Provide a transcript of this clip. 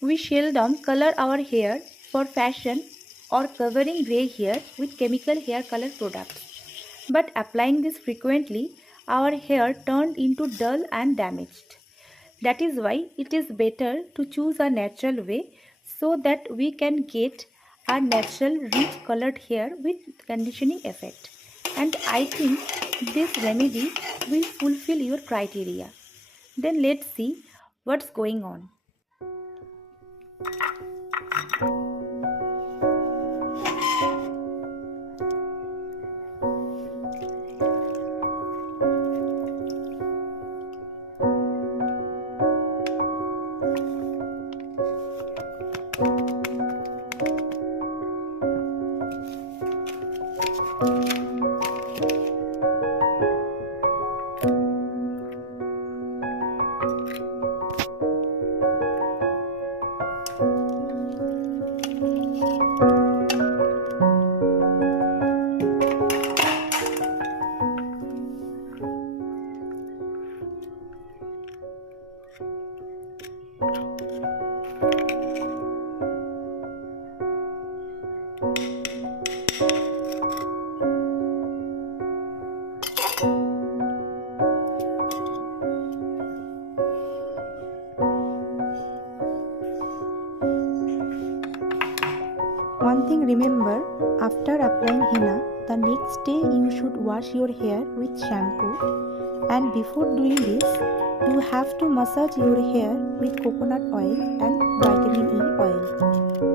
We seldom color our hair for fashion or covering grey hair with chemical hair color products. But applying this frequently, our hair turned into dull and damaged. That is why it is better to choose a natural way so that we can get a natural rich colored hair with conditioning effect. And I think this remedy will fulfill your criteria. Then let's see what's going on. One thing remember, after applying henna, the next day you should wash your hair with shampoo, and before doing this, you have to massage your hair with coconut oil and vitamin E oil.